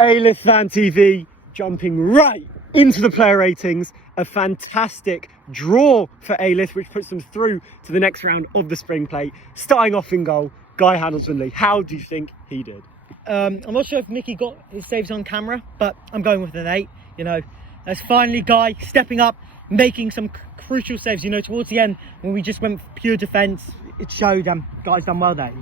Alyth Fan TV jumping right into the player ratings. A fantastic draw for Alyth, which puts them through to the next round of the spring plate. Starting off in goal, Guy Handelsman-Lee. How do you think he did? I'm not sure if Mickey got his saves on camera, but I'm going with an 8. You know, that's finally Guy stepping up, making some crucial saves. You know, towards the end, when we just went pure defence, it showed Guy's done well there.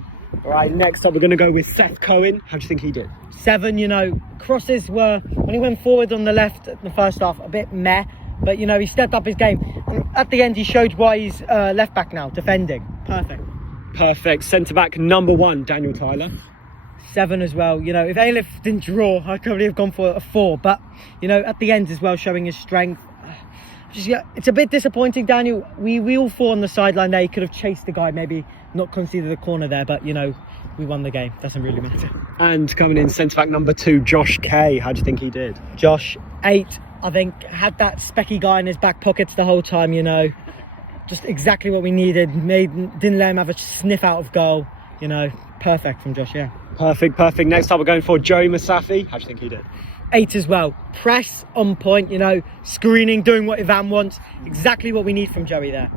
All right, next up, we're going to go with Seth Cohen. How do you think he did? 7, you know, crosses were, when he went forward on the left in the first half, a bit meh. But, you know, he stepped up his game. And at the end, he showed why he's left back now, defending. Perfect. Perfect. Centre-back number 1, Daniel Tyler. 7 as well. You know, if Alyth didn't draw, I'd probably have gone for a 4. But, you know, at the end as well, showing his strength. Yeah, it's a bit disappointing, Daniel. We all fought on the sideline there. He could have chased the guy, maybe not conceded the corner there. But, you know, we won the game. Doesn't really matter. And coming in, centre-back number 2, Josh Kay. How do you think he did? Josh, 8. I think had that specky guy in his back pockets the whole time, you know. Just exactly what we needed. Didn't let him have a sniff out of goal. You know, perfect from Josh, yeah. Perfect. Next up, we're going for Joey Musafi. How do you think he did? 8 as well. Press on point, you know, screening, doing what Ivan wants. Exactly what we need from Joey there.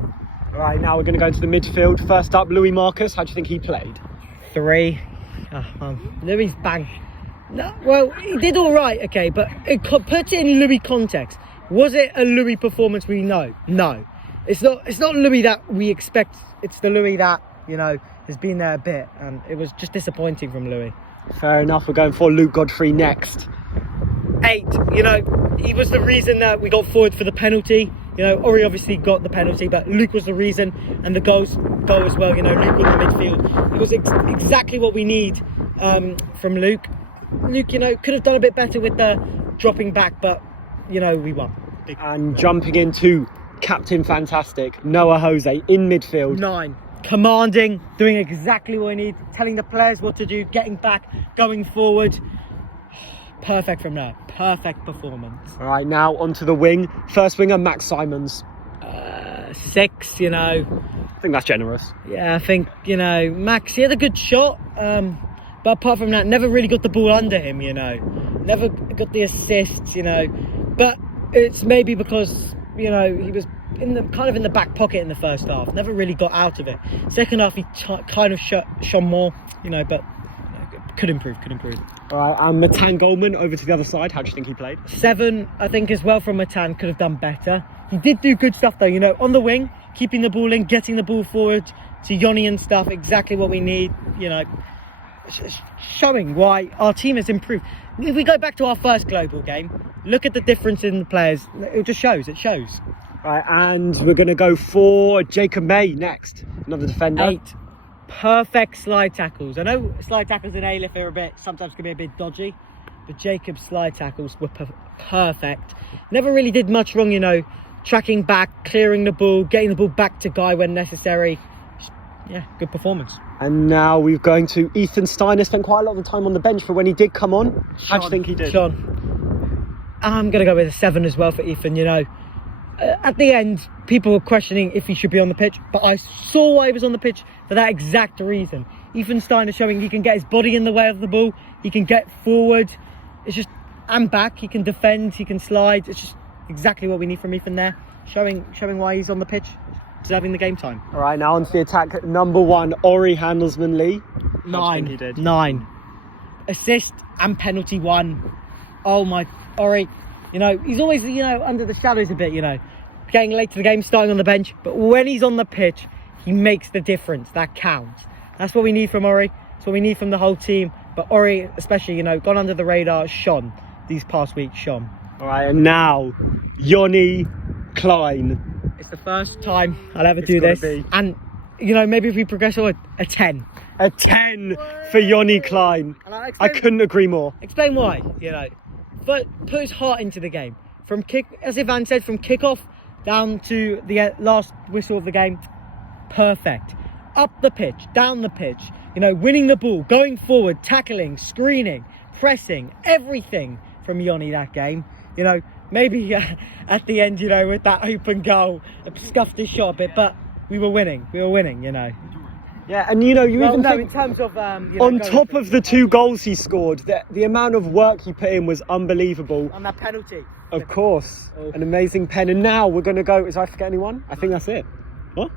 All right, now we're going to go into the midfield. First up, Louis Marcus. How do you think he played? 3. Louis bang. No, well, he did all right, okay, but put it in Louis context. Was it a Louis performance? We know. No. It's not Louis that we expect. It's the Louis that, you know, has been there a bit, and it was just disappointing from Louis. Fair enough. We're going for Luke Godfrey next. 8. You know, he was the reason that we got forward for the penalty. You know, Ori obviously got the penalty, but Luke was the reason, and the goal as well. You know, Luke in the midfield. It was exactly what we need from Luke. Luke, you know, could have done a bit better with the dropping back, but, you know, we won. And jumping into Captain Fantastic, Noah Jose in midfield. 9. Commanding, doing exactly what we need, telling the players what to do, getting back, going forward. Perfect from there. Perfect performance. All right, now onto the wing. First winger, Max Simons. 6, you know. I think that's generous. Yeah, I think, you know, Max, he had a good shot. But apart from that, never really got the ball under him, you know. Never got the assists, you know. But it's maybe because, you know, he was in the back pocket in the first half. Never really got out of it. Second half, he kind of shone more, you know, but could improve. All right, and Matan Goldman over to the other side. How do you think he played? 7, I think, as well from Matan. Could have done better. He did do good stuff, though, you know, on the wing, keeping the ball in, getting the ball forward to Yoni and stuff. Exactly what we need, you know. Showing why our team has improved. If we go back to our first global game, look at the difference in the players. It just shows. Right, and we're going to go for Jacob May next, another defender. 8. Perfect slide tackles. I know slide tackles in Alyth are sometimes can be a bit dodgy, but Jacob's slide tackles were perfect. Never really did much wrong, you know, tracking back, clearing the ball, getting the ball back to Guy when necessary. Yeah, good performance. And now we're going to Ethan Steiner. Spent quite a lot of time on the bench for when he did come on. How do you think he did? Sean, I'm going to go with a 7 as well for Ethan, you know. At the end, people were questioning if he should be on the pitch, but I saw why he was on the pitch for that exact reason. Ethan Steiner showing he can get his body in the way of the ball, he can get forward, it's just, and back, he can defend, he can slide. It's just exactly what we need from Ethan there, showing why he's on the pitch, deserving the game time. All right, now onto the attack. Number 1, Ori Handelsman-Lee. 9. How do you think he did? 9. Assist and penalty 1. Oh my, Ori, you know, he's always, you know, under the shadows a bit, you know, getting late to the game, starting on the bench, but when he's on the pitch, he makes the difference. That counts. That's what we need from Ori. That's what we need from the whole team. But Ori, especially, you know, gone under the radar, shone these past weeks, shone. All right, and now Yoni Klein. It's the first time I'll ever do this. And, you know, maybe if we progress on a 10. A 10 for Yoni Klein. I couldn't agree more. Explain why, you know. But put his heart into the game. From as Ivan said, from kickoff down to the last whistle of the game, perfect. Up the pitch, down the pitch, you know, winning the ball, going forward, tackling, screening, pressing, everything from Yoni that game. You know, maybe at the end, you know, with that open goal, scuffed his shot a bit, but we were winning, you know. Yeah, and you know, you Well, even no, think in terms of you know, on going top for of the 2 goals he scored, the amount of work he put in was unbelievable. on that penalty. Of course, Oh. an amazing pen. And now we're going to go, is I forget anyone? I think that's it. What?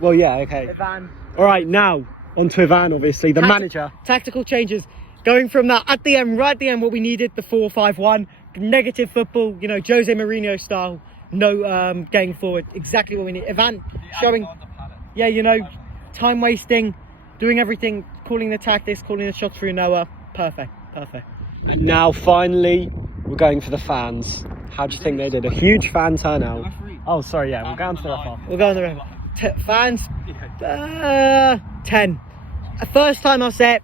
Well, yeah, okay. Ivan. All right, now on to Ivan, obviously, the manager. Tactical changes. Going from that at the end, right at the end, what we needed, the 4-5-1, negative football, you know, Jose Mourinho style, no getting forward, exactly what we need. Ivan showing, yeah, you know, time wasting, doing everything, calling the tactics, calling the shots through Noah, perfect. And now finally, we're going for the fans. How do you think they did? A huge fan turnout. Oh, sorry, yeah, we'll go on to the ref after. We'll go on the ref. Fans, 10. First time I've said,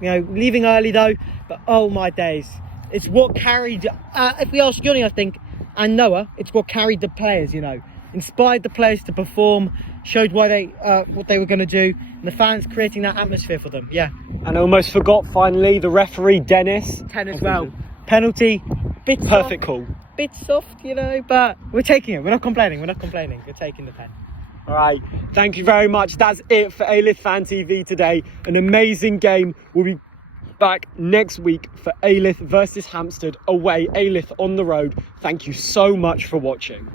you know, leaving early though, but oh my days. It's what carried, if we ask Johnny, I think, and Noah, it's what carried the players, you know. Inspired the players to perform, showed why they, what they were going to do, and the fans creating that atmosphere for them, yeah. And I almost forgot, finally, the referee, Dennis. 10 as well. Penalty, bit Perfect soft, call. bit soft, you know, but we're taking it. We're not complaining. We're taking the 10. All right, thank you very much. That's it for Alyth Fan TV today. An amazing game. We'll be back next week for Alyth versus Hampstead away. Alyth on the road. Thank you so much for watching.